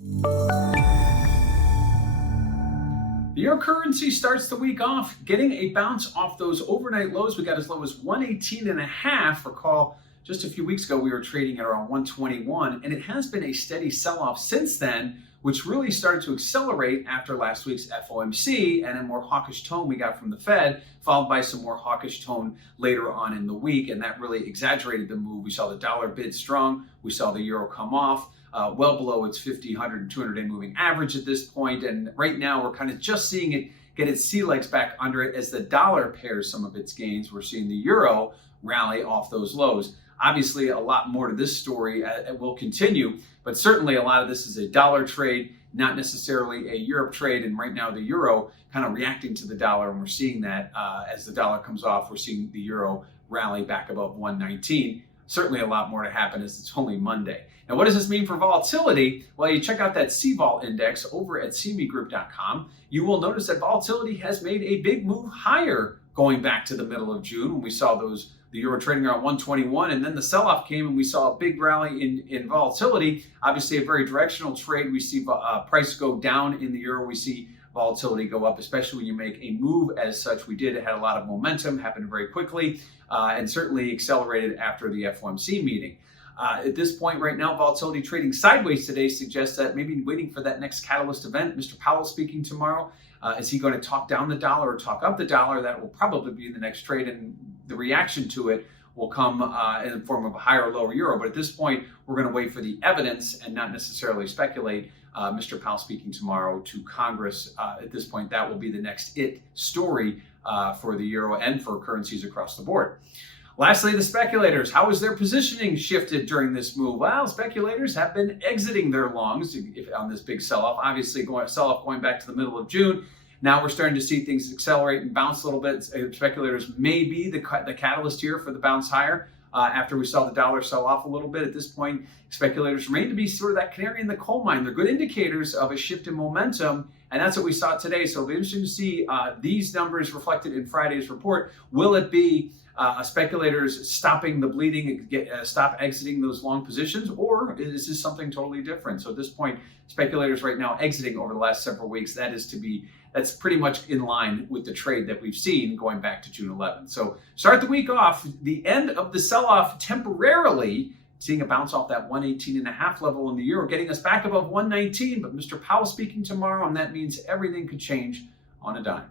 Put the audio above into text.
The euro currency starts the week off getting a bounce off those overnight lows. We got as low as 118.5. Recall just a few weeks ago we were trading at around 121, and it has been a steady sell-off since then, which really started to accelerate after last week's FOMC and a more hawkish tone we got from the Fed, followed by some more hawkish tone later on in the week, and that really exaggerated the move. We saw the dollar bid strong. We saw the euro come off. Well below its 50, 100, and 200-day moving average at this point. And right now, we're kind of just seeing it get its sea legs back under it as the dollar pairs some of its gains. We're seeing the euro rally off those lows. Obviously, a lot more to this story will continue, but certainly a lot of this is a dollar trade, not necessarily a Europe trade. And right now, the euro kind of reacting to the dollar, and we're seeing that as the dollar comes off, we're seeing the euro rally back above 119. Certainly a lot more to happen as it's only Monday. Now, what does this mean for volatility? Well, you check out that CVOL index over at cmegroup.com. You will notice that volatility has made a big move higher going back to the middle of June when we saw the euro trading around 121, and then the sell-off came and we saw a big rally in volatility. Obviously, a very directional trade. We see price go down in the euro. We see volatility go up, especially when you make a move as such. We did. It had a lot of momentum, happened very quickly, and certainly accelerated after the FOMC meeting. At this point right now, volatility trading sideways today suggests that maybe waiting for that next catalyst event. Mr. Powell speaking tomorrow. Is he going to talk down the dollar or talk up the dollar? That will probably be the next trade, and the reaction to it will come in the form of a higher or lower euro. But at this point, we're going to wait for the evidence and not necessarily speculate. Mr. Powell speaking tomorrow to Congress. At this point, that will be the next story for the euro and for currencies across the board. Lastly, the speculators. How has their positioning shifted during this move? Well, speculators have been exiting their longs on this big sell-off. Obviously, sell-off going back to the middle of June. Now we're starting to see things accelerate and bounce a little bit. Speculators may be the catalyst here for the bounce higher. After we saw the dollar sell off a little bit at this point, speculators remain to be sort of that canary in the coal mine. They're good indicators of a shift in momentum, and that's what we saw today. So it'll be interesting to see these numbers reflected in Friday's report. Will it be speculators stopping the bleeding, stop exiting those long positions, or is this something totally different? So at this point, speculators right now exiting over the last several weeks. That's pretty much in line with the trade that we've seen going back to June 11th. So start the week off, the end of the sell-off temporarily, seeing a bounce off that 118.5 level in the euro, getting us back above 119. But Mr. Powell speaking tomorrow, and that means everything could change on a dime.